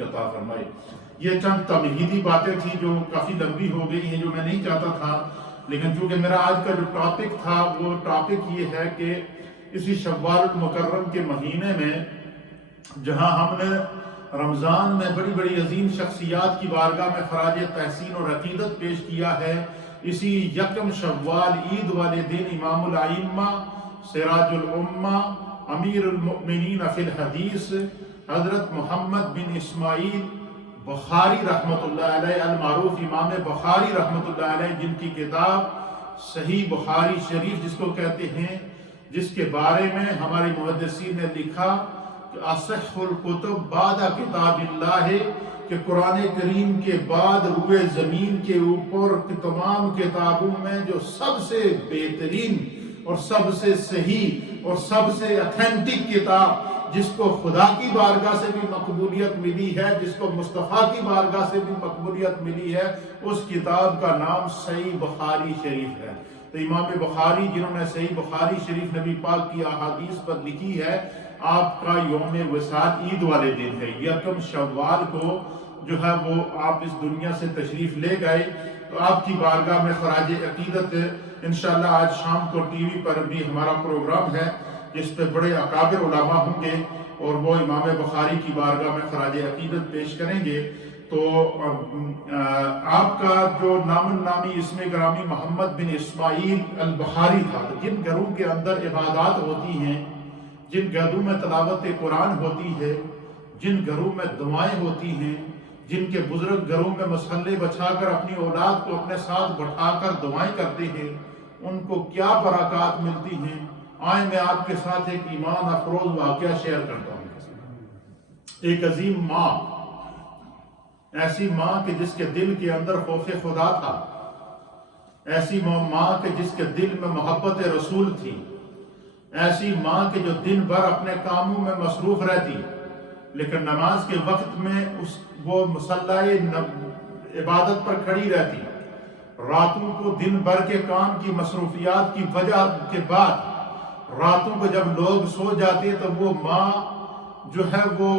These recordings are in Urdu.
توفیق عطا فرمائے۔ یہ چند تمہیدی باتیں تھیں جو کافی لمبی ہو گئی ہیں، جو میں نہیں چاہتا تھا، لیکن چونکہ میرا آج کا جو ٹاپک تھا وہ ٹاپک یہ ہے کہ اسی شوال المکرم کے مہینے میں جہاں ہم نے رمضان میں بڑی بڑی عظیم شخصیات کی بارگاہ میں خراج تحسین اور عقیدت پیش کیا ہے، اسی یکم شوال عید والے دن امام الائمہ سراج الامہ امیر المؤمنین فی الحدیث حضرت محمد بن اسماعیل بخاری رحمۃ اللہ علیہ، المعروف امام بخاری رحمۃ اللہ علیہ، جن کی کتاب صحیح بخاری شریف جس کو کہتے ہیں، جس کے بارے میں ہمارے محدثین نے لکھا کہ اصح الکتب بعد کتاب اللہ ہے، کہ قرآن کریم کے بعد روئے زمین کے اوپر تمام کتابوں میں جو سب سے بہترین اور سب سے صحیح اور سب سے اتھینٹک کتاب، جس کو خدا کی بارگاہ سے بھی مقبولیت ملی ہے، جس کو مصطفیٰ کی بارگاہ سے بھی مقبولیت ملی ہے، اس کتاب کا نام صحیح بخاری شریف ہے۔ تو امام بخاری جنہوں نے صحیح بخاری شریف نبی پاک کی احادیث پر لکھی ہے، آپ کا یوم وصال عید والے دن ہے، یکم شوال کو جو ہے وہ آپ اس دنیا سے تشریف لے گئے، تو آپ کی بارگاہ میں خراج عقیدت انشاءاللہ آج شام کو ٹی وی پر بھی ہمارا پروگرام ہے جس پہ بڑے اکابر علماء ہوں گے اور وہ امام بخاری کی بارگاہ میں خراج عقیدت پیش کریں گے۔ تو آپ کا جو نام نامی اسم گرامی محمد بن اسماعیل البخاری تھا، جن گھروں کے اندر عبادات ہوتی ہیں، جن گھروں میں تلاوت قرآن ہوتی ہے، جن گھروں میں دعائیں ہوتی ہیں، جن کے بزرگ گھروں میں مسلح بچھا کر اپنی اولاد کو اپنے ساتھ بٹھا کر دعائیں کرتے ہیں، ان کو کیا برکات ملتی ہیں، آئیں میں آپ کے ساتھ ایک ایمان افروز واقعہ شیئر کرتا ہوں۔ ایک عظیم ماں، ایسی ماں کہ جس کے دل کے اندر خوف خدا تھا، ایسی ماں کہ جس کے دل میں محبت رسول تھی، ایسی ماں کہ جو دن بھر اپنے کاموں میں مصروف رہتی، لیکن نماز کے وقت میں وہ مصلح عبادت پر کھڑی رہتی، راتوں کو دن بھر کے کام کی مصروفیات کی وجہ کے بعد راتوں کو جب لوگ سو جاتے تو وہ ماں جو ہے وہ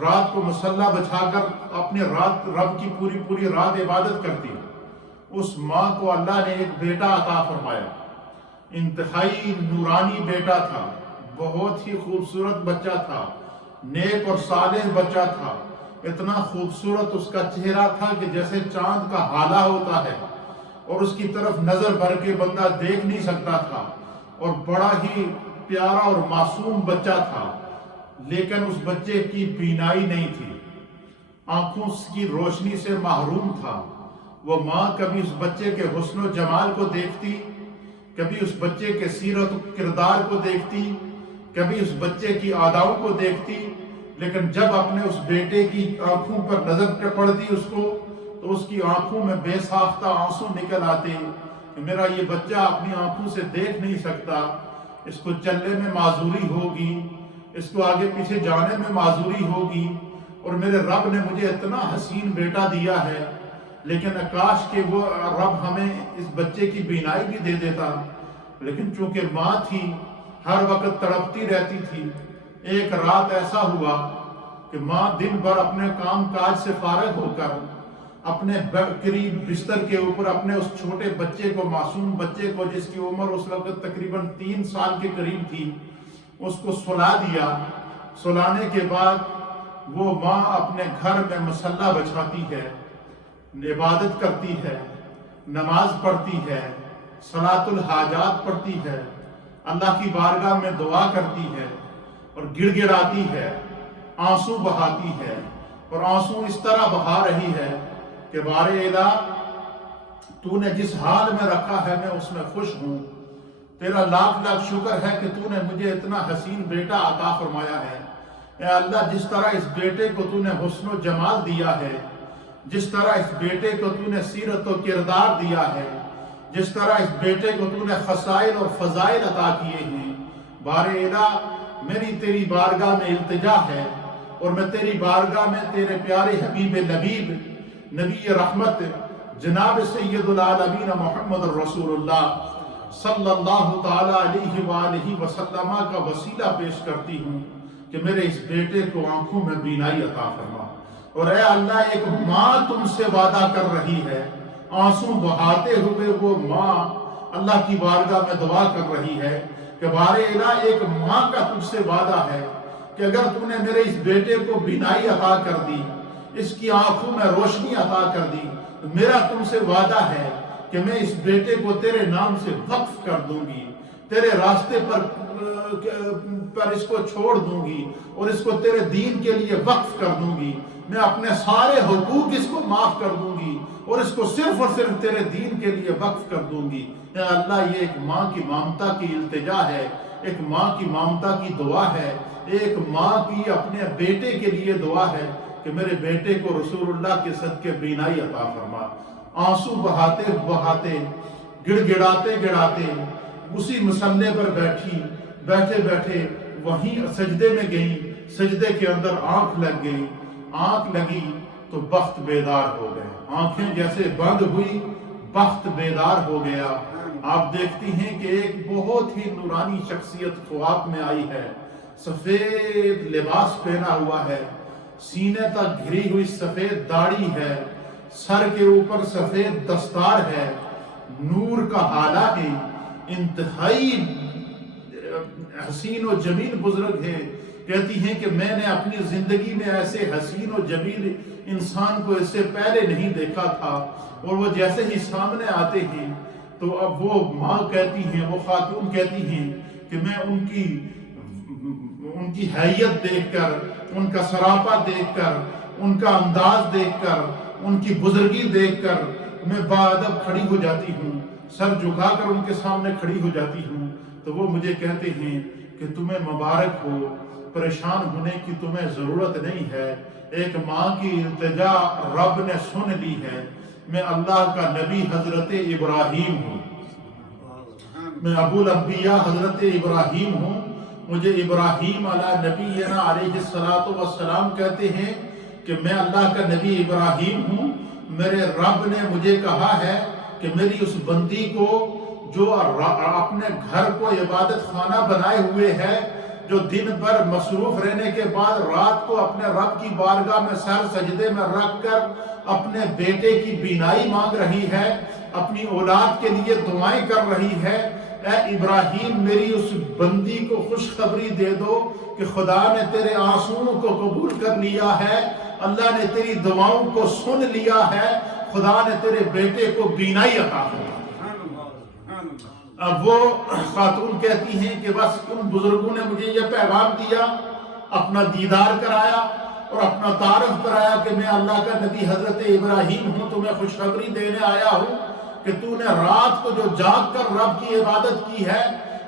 رات کو مصلح بچھا کر اپنے رب کی پوری رات عبادت کرتی۔ اس ماں کو اللہ نے ایک بیٹا عطا فرمایا، انتہائی نورانی بیٹا تھا، بہت ہی خوبصورت بچہ تھا، نیک اور صالح بچہ تھا، اتنا خوبصورت اس کا چہرہ تھا کہ جیسے چاند کا ہالہ ہوتا ہے، اور اس کی طرف نظر بھر کے بندہ دیکھ نہیں سکتا تھا، اور بڑا ہی پیارا اور معصوم بچہ تھا، لیکن اس بچے کی بینائی نہیں تھی، آنکھوں کی روشنی سے محروم تھا۔ وہ ماں کبھی اس بچے کے حسن و جمال کو دیکھتی، کبھی اس بچے کے سیرت و کردار کو دیکھتی، کبھی اس بچے کی اداؤں کو دیکھتی، لیکن جب اپنے اس بیٹے کی آنکھوں پر نظر پڑتی اس کو تو اس کی آنکھوں میں بے ساختہ آنسو نکل آتے کہ میرا یہ بچہ اپنی آنکھوں سے دیکھ نہیں سکتا، اس کو چلنے میں معذوری ہوگی، اس کو آگے پیچھے جانے میں معذوری ہوگی، اور میرے رب نے مجھے اتنا حسین بیٹا دیا ہے، لیکن کاش کہ وہ رب ہمیں اس بچے کی بینائی بھی دے دیتا۔ لیکن چونکہ ماں تھی، ہر وقت تڑپتی رہتی تھی۔ ایک رات ایسا ہوا کہ ماں دن بھر اپنے کام کاج سے فارغ ہو کر اپنے قریب بستر کے اوپر اپنے اس چھوٹے بچے کو، معصوم بچے کو، جس کی عمر اس وقت تقریباً 3 سال کے قریب تھی، اس کو سلا دیا۔ سلانے کے بعد وہ ماں اپنے گھر میں مصلح بچھاتی ہے، عبادت کرتی ہے، نماز پڑھتی ہے، صلاۃ الحاجات پڑھتی ہے، اللہ کی بارگاہ میں دعا کرتی ہے، اور گڑ گڑاتی ہے، آنسو بہاتی ہے، اور آنسو اس طرح بہا رہی ہے کہ بار الہ تو نے جس حال میں رکھا ہے میں اس میں خوش ہوں، تیرا لاکھ لاکھ شکر ہے کہ تو نے مجھے اتنا حسین بیٹا عطا فرمایا ہے۔ اے اللہ، جس طرح اس بیٹے کو تو نے حسن و جمال دیا ہے، جس طرح اس بیٹے کو تو نے سیرت و کردار دیا ہے، جس طرح اس بیٹے کو تو نے خصائل اور فضائل عطا کیے ہیں، بار الہ میری تیری بارگاہ میں التجا ہے، اور میں تیری بارگاہ میں تیرے پیارے حبیب لبیب نبی رحمت جناب سید العالمین محمد الرسول اللہ صلی اللہ تعالی علیہ وآلہ وسلم کا وسیلہ پیش کرتی ہوں کہ میرے اس بیٹے کو آنکھوں میں بینائی عطا فرما، اور اے اللہ ایک ماں تم سے وعدہ کر رہی ہے، آنسو بہاتے ہوئے وہ ماں اللہ کی بارگاہ میں دعا کر رہی ہے کہ بار الہ ایک ماں کا تجھ سے وعدہ ہے کہ اگر تو نے میرے اس بیٹے کو بینائی عطا کر دی، اس کی آنکھوں میں روشنی عطا کر دی، تو میرا تم سے وعدہ ہے کہ میں اس بیٹے کو تیرے نام سے وقف کر دوں گی، تیرے راستے پر اس کو چھوڑ دوں گی اور اس کو تیرے دین کے لیے وقف کر دوں گی، میں اپنے سارے حقوق اس کو معاف کر دوں گی اور اس کو صرف اور صرف تیرے دین کے لیے وقف کر دوں گی۔ اے اللہ یہ ایک ماں کی ممتا کی التجا ہے، ایک ماں کی ممتا کی دعا ہے، ایک ماں کی اپنے بیٹے کے لیے دعا ہے کہ میرے بیٹے کو رسول اللہ کے صدقے بینائی عطا فرما۔ آنسو بہاتے بہاتے، گڑ گڑاتے گڑاتے اسی مصلے پر بیٹھے بیٹھے وہیں سجدے میں گئیں، سجدے کے اندر آنکھ لگ گئی، آنکھ لگی تو بخت بیدار ہو گئے، آنکھیں جیسے بند ہوئی بخت بیدار ہو گیا۔ آپ دیکھتی ہیں کہ ایک بہت ہی نورانی شخصیت خواب میں آئی ہے، سفید لباس پہنا ہوا ہے، سینے تک گھری ہوئی سفید داڑھی ہے، سر کے اوپر سفید دستار ہے، نور کا حالہ ہے، انتہائی حسین و جمیل بزرگ ہے۔ کہتی ہیں کہ میں نے اپنی زندگی میں ایسے حسین و جمیل انسان کو اس سے پہلے نہیں دیکھا تھا، اور وہ جیسے ہی سامنے آتے ہیں تو اب وہ ماں کہتی ہیں، وہ خاتون کہتی ہیں کہ میں ان کی حیت دیکھ کر، ان کا سراپا دیکھ کر، ان کا انداز دیکھ کر، ان کی بزرگی دیکھ کر میں باادب کھڑی ہو جاتی ہوں، سر جھکا کر ان کے سامنے کھڑی ہو جاتی ہوں۔ تو وہ مجھے کہتے ہیں کہ تمہیں مبارک ہو، پریشان ہونے کی تمہیں ضرورت نہیں ہے، ایک ماں کی التجا رب نے سن لی ہے، میں اللہ کا نبی حضرت ابراہیم ہوں، میں ابو الانبیاء حضرت ابراہیم ہوں، مجھے ابراہیم علیہ نبینا علیہ السلام کہتے ہیں کہ میں اللہ کا نبی ابراہیم ہوں، میرے رب نے مجھے کہا ہے کہ میری اس بندی کو جو اپنے گھر کو عبادت خانہ بنائے ہوئے ہے، جو دن بھر مصروف رہنے کے بعد رات کو اپنے رب کی بارگاہ میں سر سجدے میں رکھ کر اپنے بیٹے کی بینائی مانگ رہی ہے، اپنی اولاد کے لیے دعائیں کر رہی ہے، اے ابراہیم میری اس بندی کو خوشخبری دے دو کہ خدا نے تیرے آنسوؤں کو قبول کر لیا ہے، اللہ نے تیری دعاؤں کو سن لیا ہے، خدا نے تیرے بیٹے کو بینائی عطا کر۔ اب وہ خاتون کہتی ہیں کہ بس ان بزرگوں نے مجھے یہ پیغام دیا، اپنا دیدار کرایا اور اپنا تعارف کرایا کہ میں اللہ کا نبی حضرت ابراہیم ہوں، تمہیں خوشخبری دینے آیا ہوں کہ تو نے رات کو جو جاگ کر رب کی عبادت کی ہے،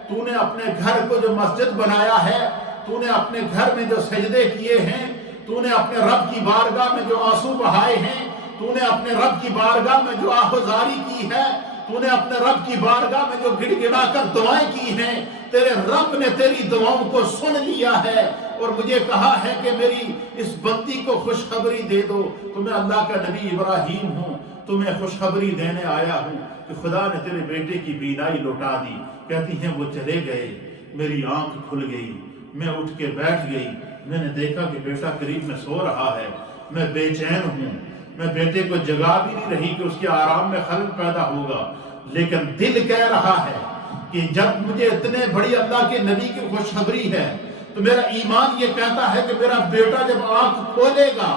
تو نے اپنے گھر کو جو مسجد بنایا ہے، تو نے اپنے گھر میں جو سجدے کیے ہیں، تو نے اپنے رب کی بارگاہ میں جو آنسو بہائے ہیں، تو نے اپنے رب کی بارگاہ میں جو آہوزاری کی ہے، تو نے اپنے رب کی بارگاہ میں جو گڑ گڑا کر دعائیں کی ہیں، تیرے رب نے تیری دعاؤں کو سن لیا ہے اور مجھے کہا ہے کہ میری اس بندی کو خوشخبری دے دو، تو میں اللہ کا نبی ابراہیم ہوں، تمہیں خوشخبری دینے آیا ہوں کہ خدا نے تیرے بیٹے کی بینائی لوٹا دی۔ کہتی ہیں وہ چلے گئے، میری آنکھ کھل گئی، میں اٹھ کے بیٹھ گئی، میں نے دیکھا کہ بیٹا قریب میں سو رہا ہے، میں بے چین ہوں، میں بیٹے کو جگا بھی نہیں رہی کہ اس کے آرام میں خلل پیدا ہوگا، لیکن دل کہہ رہا ہے کہ جب مجھے اتنے بڑی اللہ کے نبی کی خوشخبری ہے تو میرا ایمان یہ کہتا ہے کہ میرا بیٹا جب آنکھ کھولے گا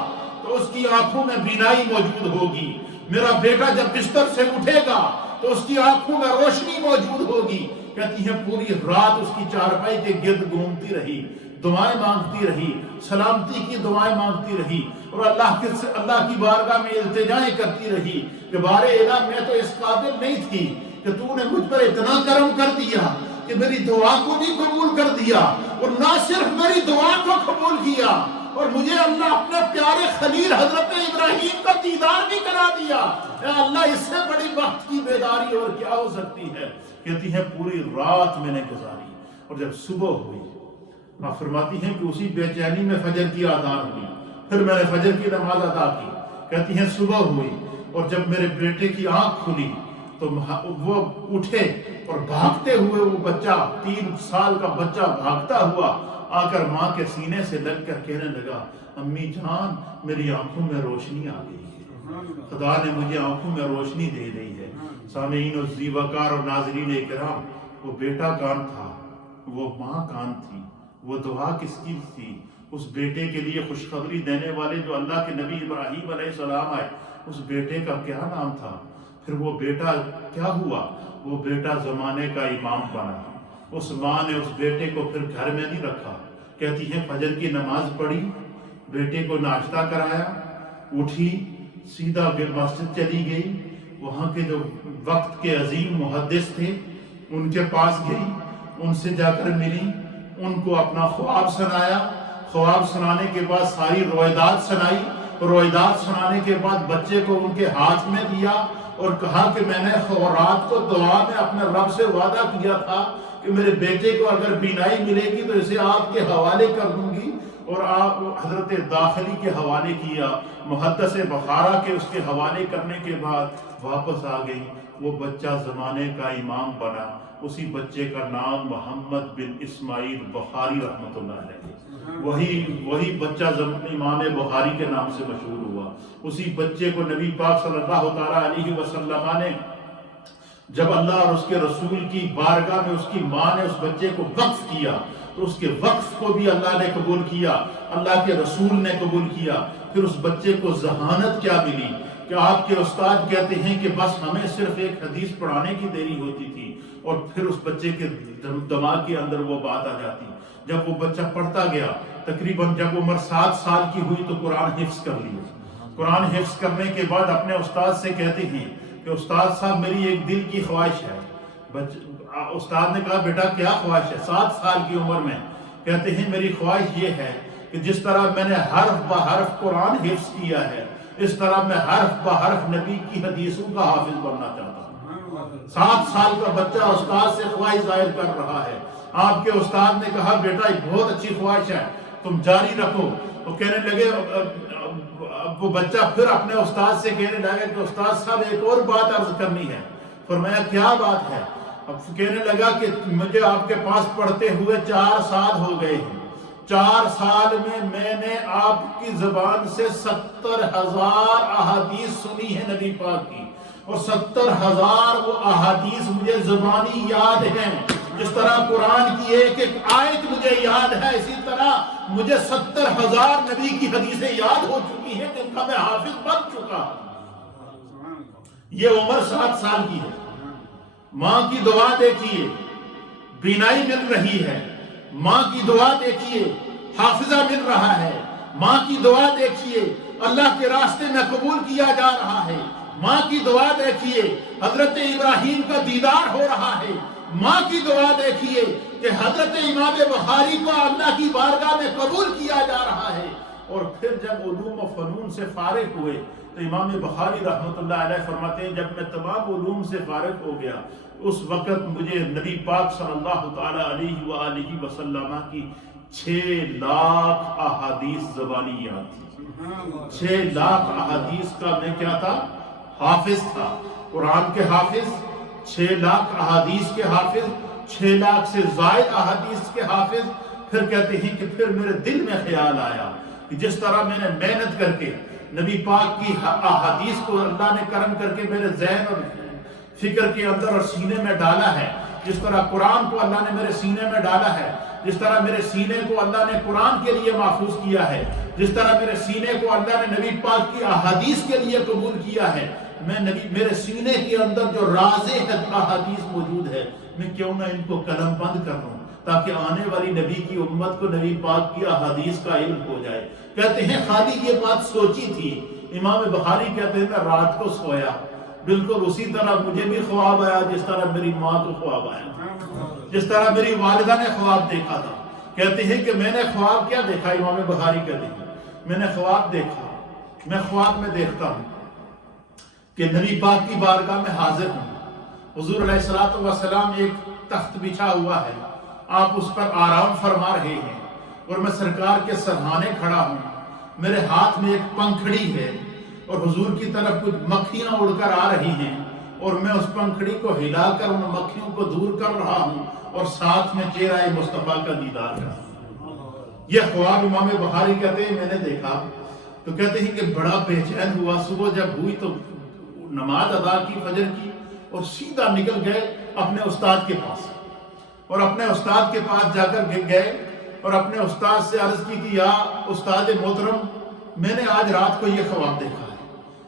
تو اس کی آنکھوں میں بینائی موجود ہوگی، میرا بیٹا جب بستر سے اٹھے گا تو اس کی آنکھوں میں روشنی موجود ہوگی۔ کہتی ہے پوری رات اس کی چارپائی کے گرد گھومتی رہی، دعائیں مانگتی رہی، سلامتی کی دعائیں مانگتی رہی اور اللہ کی بارگاہ میں التجائیں کرتی رہی کہ بار الہ میں تو اس قابل نہیں تھی کہ تو نے مجھ پر اتنا کرم کر دیا کہ میری دعا کو بھی قبول کر دیا، اور نہ صرف میری دعا کو قبول کیا اور مجھے اللہ اپنے پیارے خلیل حضرت ابراہیم کا دیدار بھی کرا دیا۔ اے اللہ اس سے بڑی وقت کی بیداری اور کیا ہو سکتی ہے؟ کہتی ہے پوری رات میں نے گزاری اور جب صبح ہوئی، آپ فرماتی ہیں کہ اسی بے چینی میں فجر کی آذان ہوئی، پھر میں نے فجر کی نماز ادا کی۔ کہتی ہیں صبح ہوئی اور جب میرے بیٹے کی آنکھ کھلی تو وہ اٹھے اور بھاگتے ہوئے وہ بچہ 3 سال کا بچہ بھاگتا ہوا آ کر ماں کے سینے سے لگ کر کہنے لگا امی جان میری آنکھوں میں روشنی آ گئی ہے، خدا نے مجھے آنکھوں میں روشنی دے دی ہے۔ سامعین و زیوکار اور ناظرین اکرام، وہ بیٹا کون تھا؟ وہ ماں کون تھی؟ وہ دعا کس کی تھی؟ اس بیٹے کے لیے خوشخبری دینے والے جو اللہ کے نبی ابراہیم علیہ السلام آئے، اس بیٹے کا کیا نام تھا؟ پھر وہ بیٹا کیا ہوا؟ وہ بیٹا زمانے کا امام بنا۔ اس ماں نے اس بیٹے کو پھر گھر میں نہیں رکھا، کہتی ہے فجر کی نماز پڑھی، بیٹے کو ناشتہ کرایا، اٹھی سیدھا مسجد چلی گئی، وہاں کے جو وقت کے عظیم محدث تھے ان کے پاس گئی، ان سے جا کر ملی، ان کو اپنا خواب سنایا، خواب سنانے کے بعد ساری روایات سنائی، روایات سنانے کے بعد بچے کو ان کے ہاتھ میں دیا اور کہا کہ میں نے رات کو دعا میں اپنے رب سے وعدہ کیا تھا کہ میرے بیٹے کو اگر بینائی ملے گی تو اسے آپ کے حوالے کر دوں گی، اور آپ حضرت داخلی کے حوالے کیا، محدث بخارا کے اس کے حوالے کرنے کے بعد واپس آ گئی۔ وہ بچہ زمانے کا امام بنا، اسی بچے کا نام محمد بن اسماعیل بخاری رحمۃ اللہ علیہ، وہی بچہ امام بخاری کے نام سے مشہور ہوا۔ اسی بچے کو نبی پاک صلی اللہ تعالیٰ علیہ وسلم نے جب اللہ اور اس کے رسول کی بارگاہ میں اس کی ماں نے اس بچے کو وقف کیا تو اس کے وقف کو بھی اللہ نے قبول کیا، اللہ کے رسول نے قبول کیا۔ پھر اس بچے کو ذہانت کیا ملی کہ آپ کے استاد کہتے ہیں کہ بس ہمیں صرف ایک حدیث پڑھانے کی دیری ہوتی تھی، اور پھر اس بچے کے دماغ کے اندر وہ بات آ جاتی۔ جب وہ بچہ پڑھتا گیا، تقریباً جب عمر 7 سال کی ہوئی تو قرآن حفظ کر لیا۔ قرآن حفظ کرنے کے بعد اپنے استاد سے کہتے ہیں کہ استاد صاحب میری ایک دل کی خواہش ہے۔ استاد نے کہا بیٹا کیا خواہش ہے؟ 7 سال کی عمر میں کہتے ہیں میری خواہش یہ ہے کہ جس طرح میں نے حرف بہ حرف قرآن حفظ کیا ہے، اس طرح میں حرف بہ حرف نبی کی حدیثوں کا حافظ بننا چاہتا ہوں۔ 7 سال کا بچہ استاد سے خواہش ظاہر کر رہا ہے۔ آپ کے استاد نے کہا بیٹا یہ بہت اچھی خواہش ہے، تم جاری رکھو۔ تو کہنے لگے وہ بچہ پھر اپنے استاد سے کہنے لگا کہ استاد صاحب ایک اور بات عرض کرنی ہے۔ فرمایا کیا بات ہے؟ اب کہنے لگا کہ مجھے آپ کے پاس پڑھتے ہوئے 4 سال ہو گئے ہیں، 4 سال میں نے آپ کی زبان سے 70,000 احادیث سنی ہے نبی پاک کی، اور 70,000 وہ احادیث مجھے زبانی یاد ہیں۔ جس طرح قرآن کی ایک ایک آیت مجھے یاد ہے، اسی طرح مجھے 70,000 نبی کی حدیثیں یاد ہو چکی ہیں جن کا میں حافظ بن چکا۔ یہ عمر 7 سال کی ہے۔ ماں کی دعا دیکھیے، بینائی مل رہی ہے، ماں کی دعا دیکھیے، حافظہ مل رہا ہے، ماں کی دعا دیکھیے، اللہ کے راستے میں قبول کیا جا رہا ہے، ماں کی دعا دیکھیے، حضرت ابراہیم کا دیدار ہو رہا ہے، ماں کی دعا دیکھیے کہ حضرت امام بخاری کو اللہ کی بارگاہ میں قبول کیا جا رہا ہے۔ اور پھر جب علوم و فنون سے فارغ ہوئے تو امام بخاری رحمۃ اللہ علیہ فرماتے ہیں جب میں تمام علوم سے فارغ ہو گیا اس وقت مجھے نبی پاک صلی اللہ تعالیٰ علیہ وآلہ وسلم کی 6 لاکھ احادیث زبانی یاد تھی۔ 6 لاکھ احادیث کا میں کیا تھا؟ حافظ تھا، قرآن کے حافظ، 6 لاکھ احادیث کے حافظ، 6 لاکھ سے زائد احادیث کے حافظ۔ پھر کہتے ہیں کہ پھر میرے دل میں خیال آیا کہ جس طرح میں نے محنت کر کے نبی پاک کی احادیث کو اللہ نے کرم کر کے میرے ذہن اور فکر کے اندر اور سینے میں ڈالا ہے، جس طرح قرآن کو اللہ نے میرے سینے میں ڈالا ہے، جس طرح میرے سینے کو اللہ نے قرآن کے لیے محفوظ کیا ہے، جس طرح میرے سینے کو اللہ نے نبی پاک کی احادیث کے لیے قبول کیا ہے، میرے سینے کے اندر جو راز احادیث موجود ہے میں کیوں نہ ان کو قلم بند کر لوں تاکہ آنے والی نبی کی امت کو نبی پاک کی احادیث کا علم ہو جائے۔ کہتے ہیں خالی یہ بات سوچی تھی۔ امام بخاری کہتے ہیں میں رات کو سویا، بالکل اسی طرح مجھے بھی خواب آیا جس طرح میری ماں کو خواب آیا، جس طرح میری والدہ نے خواب دیکھا تھا۔ کہتے ہیں کہ میں نے خواب کیا دیکھا؟ امام بخاری کہتے ہیں میں نے خواب دیکھا، میں خواب میں دیکھتا ہوں کہ نبی پاک کی بارگاہ میں حاضر ہوں، حضور علیہ الصلوۃ والسلام ایک تخت بچھا ہوا ہے، آپ اس پر آرام فرما رہے ہیں اور میں سرکار کے سرہانے کھڑا ہوں، میرے ہاتھ میں ایک پنکھڑی ہے اور حضور کی طرف کچھ مکھیاں اڑ کر آ رہی ہیں اور میں اس پنکھڑی کو ہلا کر ان مکھیوں کو دور کر رہا ہوں اور ساتھ میں چہرہ مصطفیٰ کا دیدار کر رہا ہوں۔ یہ خواب امام بخاری کہتے ہیں میں نے دیکھا تو کہتے ہیں کہ بڑا بے چین ہوا، صبح جب ہوئی تو نماز ادا کی فجر کی اور سیدھا نکل گئے اپنے استاد کے پاس، اور اپنے استاد کے پاس جا کر گئے اور اپنے استاد سے عرض کی کہ یا استاد محترم، میں نے آج رات کو یہ خواب دیکھا ہے،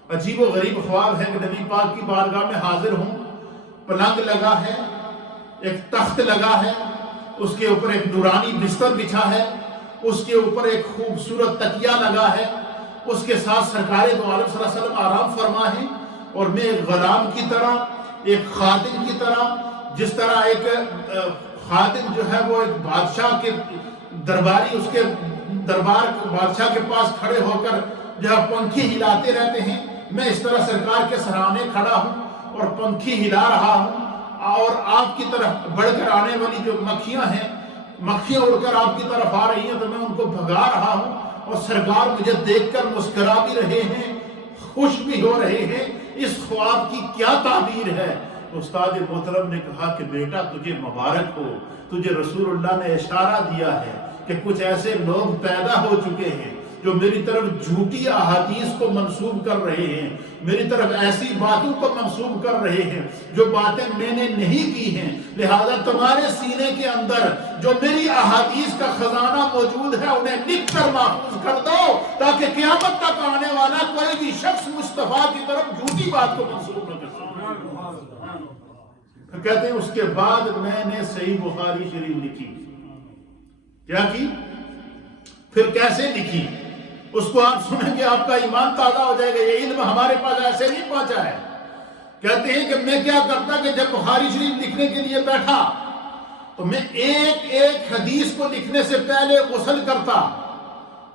عجیب و غریب خواب ہے کہ نبی پاک کی بارگاہ میں حاضر ہوں، پلنگ لگا ہے، ایک تخت لگا ہے، اس کے اوپر ایک نورانی بستر بچھا ہے، اس کے اوپر ایک خوبصورت تکیہ لگا ہے، اس کے ساتھ سرکار دو عالم صلی اللہ علیہ وسلم آرام فرما ہے، اور میں ایک غلام کی طرح، ایک خادم کی طرح، جس طرح ایک خادم جو ہے وہ ایک بادشاہ کے درباری اس کے دربار بادشاہ کے پاس کھڑے ہو کر جو پنکھی ہلاتے رہتے ہیں، میں اس طرح سرکار کے سرانے کھڑا ہوں اور پنکھی ہلا رہا ہوں، اور آپ کی طرف بڑھ کر آنے والی جو مکھیاں ہیں، مکھیاں اڑ کر آپ کی طرف آ رہی ہیں تو میں ان کو بھگا رہا ہوں، اور سرکار مجھے دیکھ کر مسکرا بھی رہے ہیں، خوش بھی ہو رہے ہیں، اس خواب کی کیا تعبیر ہے؟ استاد محترم نے کہا کہ بیٹا تجھے مبارک ہو، تجھے رسول اللہ نے اشارہ دیا ہے کہ کچھ ایسے لوگ پیدا ہو چکے ہیں جو میری طرف جھوٹی احادیث کو منسوب کر رہے ہیں، میری طرف ایسی باتوں کو منسوب کر رہے ہیں جو باتیں میں نے نہیں کی ہیں، لہذا تمہارے سینے کے اندر جو میری احادیث کا خزانہ موجود ہے انہیں لکھ کر محفوظ کر دو، تاکہ قیامت تک آنے والا کوئی بھی شخص مصطفیٰ کی طرف جھوٹی بات کو منسوب نہ کر سکے۔ کہتے ہیں اس کے بعد میں نے صحیح بخاری شریف لکھی۔ کیا کی؟ پھر کیسے لکھی؟ اس کو آپ سنیں گے آپ کا ایمان تازہ ہو جائے گا۔ یہ علم ہمارے پاس ایسے نہیں پہنچا ہے۔ کہتے ہیں کہ میں کیا کرتا کہ جب بخاری شریف لکھنے کے لیے بیٹھا تو میں ایک ایک حدیث کو لکھنے سے پہلے غسل کرتا،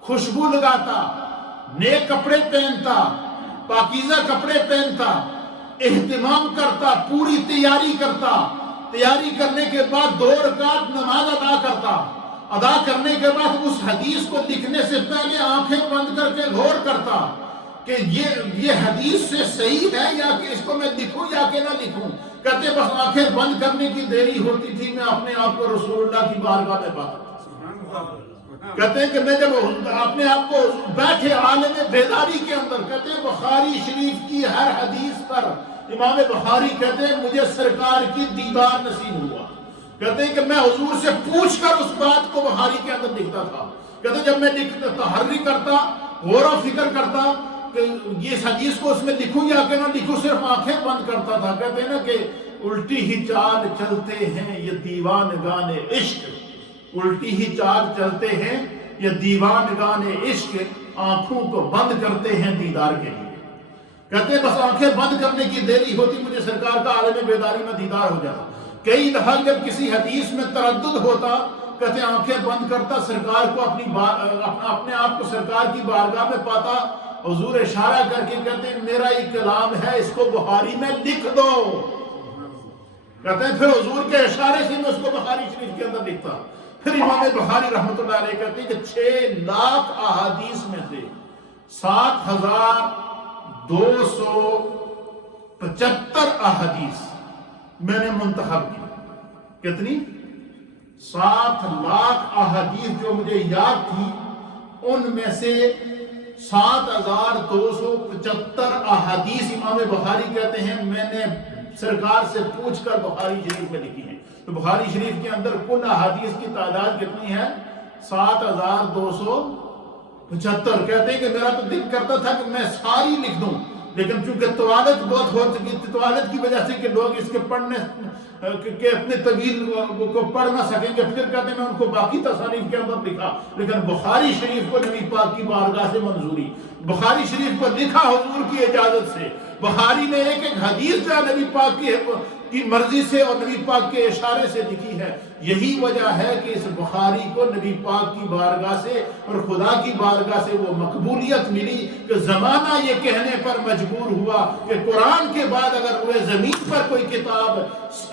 خوشبو لگاتا، نیک کپڑے پہنتا، پاکیزہ کپڑے پہنتا، اہتمام کرتا، پوری تیاری کرتا، تیاری کرنے کے بعد 2 رکعت نماز ادا کرتا، ادا کرنے کے بعد اس حدیث کو لکھنے سے پہلے آنکھیں بند کر کے غور کرتا کہ یہ حدیث سے صحیح ہے یا کہ اس کو میں لکھوں یا کہ نہ لکھوں۔ کہتے بس آنکھیں بند کرنے کی دیری ہوتی تھی میں اپنے آپ کو رسول اللہ کی بارگاہ میں پاتا۔ کہتے ہیں کہ میں جب اپنے آپ کو بیٹھے عالم بیداری کے اندر، کہتے ہیں بخاری شریف کی ہر حدیث پر امام بخاری کہتے ہیں مجھے سرکار کی دیدار نصیب ہوا۔ کہتے ہیں کہ میں حضور سے پوچھ کر اس بات کو بخاری کے اندر لکھتا تھا۔ کہتے ہیں جب میں تحری کرتا، غور و فکر کرتا کہ یہ حدیث کو اس میں لکھوں یا کہ نہ لکھوں، صرف آنکھیں بند کرتا تھا۔ کہتے ہیں نا کہ الٹی ہی چال چلتے ہیں یہ دیوانگان عشق، الٹی ہی چال چلتے ہیں یہ دیوانگان عشق، آنکھوں کو بند کرتے ہیں دیدار کے لیے۔ کہتے ہیں بس آنکھیں بند کرنے کی دیری ہوتی مجھے سرکار کا عالم بیداری میں دیدار ہو جاتا۔ کئی دفعہ جب کسی حدیث میں تردد ہوتا، کہتے ہیں آنکھیں بند کرتا، سرکار کو اپنے آپ کو سرکار کی بارگاہ میں پاتا، حضور اشارہ کر کے کہتے ہیں میرا یہ کلام ہے اس کو بخاری میں لکھ دو۔ کہتے ہیں پھر حضور کے اشارے سے میں اس کو بخاری شریف کے اندر لکھتا۔ پھر امام بخاری رحمۃ اللہ علیہ کہتے ہیں کہ 6 لاکھ احادیث میں سے 7,275 احادیث میں نے منتخب کی۔ کتنی؟ 7 لاکھ احادیث جو مجھے یاد تھی، ان میں سے 7,275 احادیث امام بخاری کہتے ہیں میں نے سرکار سے پوچھ کر بخاری شریف میں لکھی ہیں۔ تو بخاری شریف کے اندر کل احادیث کی تعداد کتنی ہے؟ 7,275۔ کہتے ہیں کہ میرا تو دل کرتا تھا کہ میں ساری لکھ دوں، لیکن چونکہ طوالت بہت ہو چکی تھی، طوالت کی وجہ سے کہ لوگ اس کے پڑھنے کہ اپنے طویل کو پڑھ نہ سکیں گے، پھر کہتے ہیں میں ان کو باقی تصانیف کے اندر لکھا، لیکن بخاری شریف کو نبی پاک کی بارگاہ سے منظوری، بخاری شریف کو لکھا حضور کی اجازت سے۔ بخاری نے ایک ایک حدیث جو نبی پاک کی مرضی سے اور نبی پاک کے اشارے سے لکھی ہے۔ یہی وجہ ہے کہ اس بخاری کو نبی پاک کی بارگاہ سے اور خدا کی بارگاہ سے وہ مقبولیت ملی کہ زمانہ یہ کہنے پر مجبور ہوا کہ قرآن کے بعد اگر روئے زمین پر کوئی کتاب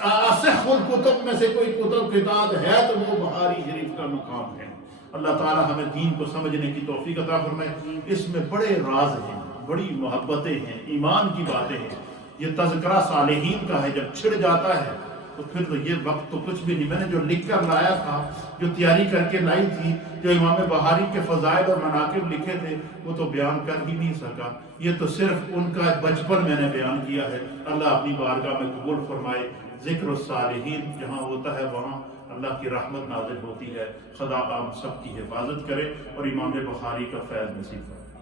اصح الکتب میں سے کوئی کتاب ہے تو وہ بخاری شریف کا مقام ہے۔ اللہ تعالی ہمیں دین کو سمجھنے کی توفیق عطا فرمائے۔ اس میں بڑے راز ہیں، بڑی محبتیں ہیں، ایمان کی باتیں ہیں۔ یہ تذکرہ صالحین کا ہے، جب چھڑ جاتا ہے تو پھر تو یہ وقت تو کچھ بھی نہیں. میں نے جو لکھ کر لایا تھا, جو تیاری کر کے لائی تھی, جو امام بخاری کے فضائل اور مناقب لکھے تھے, وہ تو بیان کر ہی نہیں سکا. یہ تو صرف ان کا بچپن میں نے بیان کیا ہے. اللہ اپنی بارگاہ میں قبول فرمائے. ذکر الصالحین جہاں ہوتا ہے وہاں اللہ کی رحمت نازل ہوتی ہے. خدا ہم سب کی حفاظت کرے اور امام بخاری کا فیض نصیب کرے.